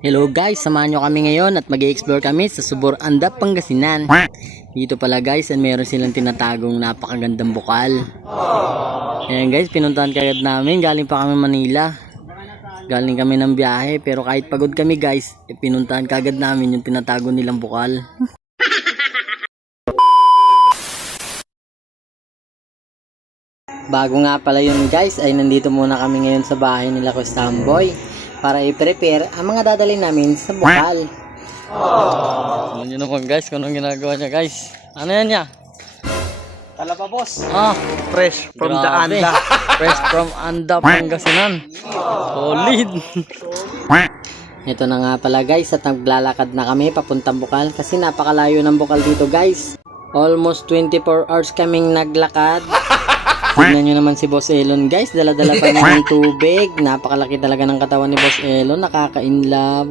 Hello guys, samahan nyo kami ngayon at mag explore kami sa Subor Andap, Pangasinan. Dito pala guys, and meron silang tinatagong napakagandang bukal. Ayan guys, pinuntahan kagad namin. Galing pa kami Manila. Galing kami ng biyahe, pero kahit pagod kami guys, eh, pinuntahan kagad namin yung tinatago nilang bukal. Bago nga pala yun guys, ay nandito muna kami ngayon sa bahay nila ko Samboy para i-prepare ang mga dadalhin namin sa bukal. Ano nyo naman guys, kung anong ginagawa niya guys. Ano yan niya? Tala pa, boss. Ah, Fresh from the grabe. anda. Fresh from Anda, Pangasinan. Solid. Ito na nga pala guys at naglalakad na kami papuntang Bukal kasi napakalayo ng Bukal dito guys. Almost 24 hours kaming naglakad. Tignan nyo naman si Boss Elon guys, dala-dala pa niya ng tubig. Napakalaki talaga ng katawan ni Boss Elon, nakaka-inlove.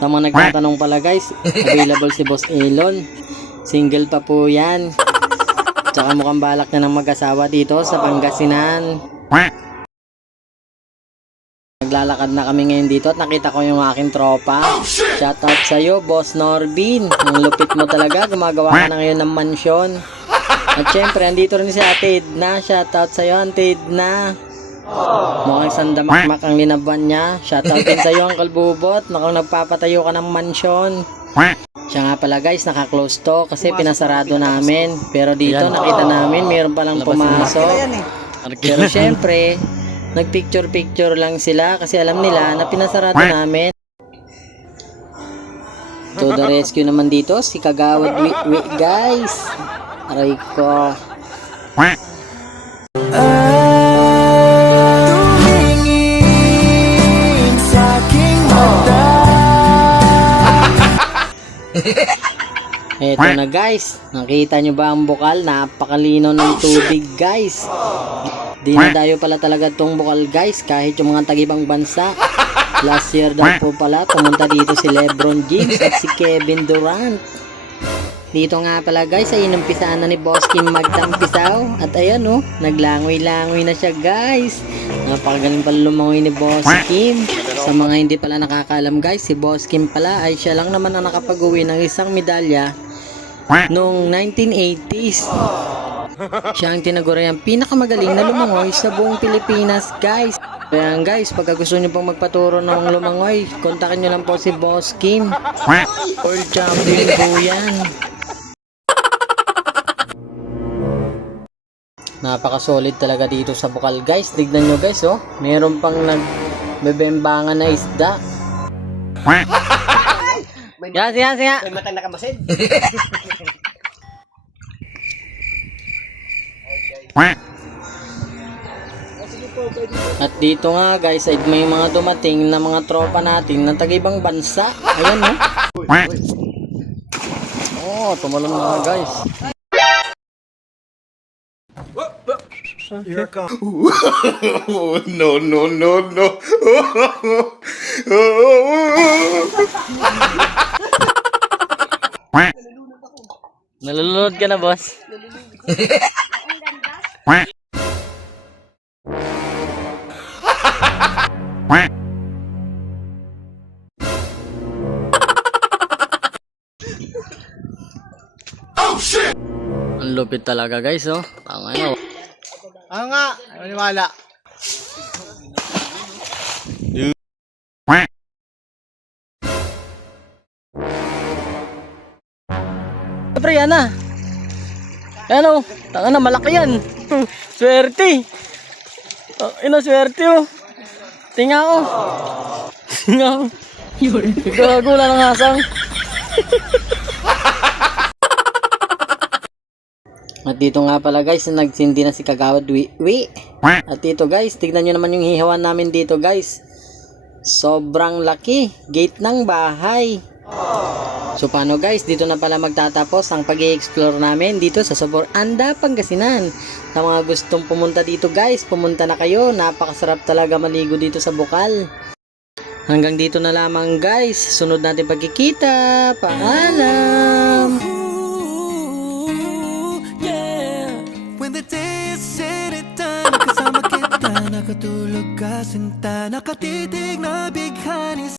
Sa mga nagtatanong pala guys, available si Boss Elon. Single pa po yan. Tsaka mukhang balak na ng mag-asawa dito sa Pangasinan. Naglalakad na kami ngayon dito at nakita ko yung aking tropa. Shoutout sa'yo, Boss Norbin. Ang lupit mo talaga, gumagawa ka na ngayon ng mansyon. At syempre, andito rin si Ate Edna. Shoutout sa'yo, Ate Edna. Mukhang sandamakmak ang linaban niya. Shoutout din sa'yo, Uncle Bubot. Mukhang nagpapatayo ka ng mansyon. Siya nga pala guys, naka-close to kasi pinasarado namin. Pero dito nakita namin, mayroon palang pumasok. Yan eh. Pero syempre, nagpicture-picture lang sila kasi alam nila na pinasarado namin. To the rescue naman dito, si Kagawad Wi Wi guys. Aray ko. Eto na guys, nakita nyo ba ang bukal? Napakalino ng tubig guys. Dinadayo pala talaga tong bukal guys, kahit yung mga tagibang bansa. Last year daw po pala, pumunta dito si Lebron James at si Kevin Durant. Dito nga pala guys, ay inumpisaan na ni Boss Kim magtampisaw. At ayan oh, naglangoy-langoy na siya guys. Napakagaling pala lumangoy ni Boss Kim. Sa mga hindi pala nakakaalam guys, si Boss Kim pala ay siya lang naman ang nakapag-uwi ng isang medalya noong 1980s. Siya ang tinaguri ang pinakamagaling na lumangoy sa buong Pilipinas, guys. Kaya guys, pagka gusto nyo pong magpaturo ng lumangoy, kontakin nyo lang po si Boss Kim. World champion po. Napaka-solid talaga dito sa bukal, guys. Tignan nyo, guys, oh. Meron pang nagbebembangan na isda. Yan, yan, yan. May matang nakamasid. At dito nga guys, ay may mga dumating na mga tropa natin ng taga-ibang bansa. Ayan no. Oh, tumalon na nga guys. Here come. no, no, no, no. Nalulunod ka na boss. Ang lupit talaga guys oh. Tama na. Oo nga. Maniwala. Pre, yan na. Yan o. Tanga na, malaki yan. swerte. Oh, ina, swerte oh. Tinga ko. Tinga ko. Gago na ng asang. At dito nga pala guys, nagsindi na si Kagawad Wi. Wi. At dito guys, tignan nyo naman yung hihawan namin dito guys. Sobrang laki. Gate ng bahay. So paano guys, dito na pala magtatapos ang pag explore namin dito sa Sobor Anda, Pangasinan. Sa mga gustong pumunta dito guys, pumunta na kayo. Napakasarap talaga maligo dito sa Bukal. Hanggang dito na lamang guys. Sunod natin pagkikita. Paalam! Nakatulog ka sinta Nakatitig na bighani